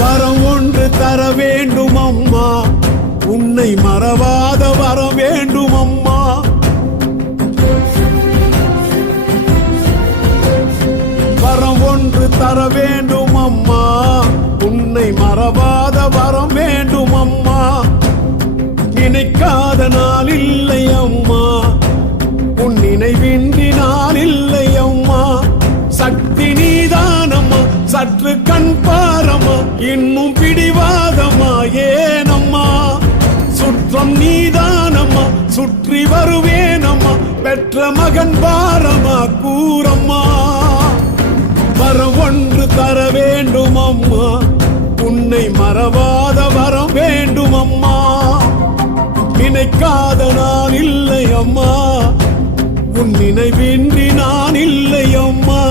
வரம் ஒன்று தர வேண்டும் அம்மா, உன்னை மறவாத வரம் வேண்டும் அம்மா. வரம் ஒன்று தர வேண்டும் அம்மா, உன்னை மறவாத வரம் வேண்டும் அம்மா. நினைக்காத நாள் இல்லை அம்மா, உன் நினைவின்றி நாள் இல்லை அம்மா. சக்தி நீதானம்மா, சற்று கண் பாரம்மா, இன்னும் பிடிவாதம்மா ஏனம்மா. சுற்றம் நீதானம்மா, சுற்றி வருவேனம்மா, பெற்ற மகன் பாரமா கூறம்மா. வரம் ஒன்று தர வேண்டும் அம்மா, உன்னை மறவாத வரம் வேண்டும் அம்மா. நினைக்காத நான் இல்லை அம்மா, உன் நினைவின்றி நான் இல்லை அம்மா.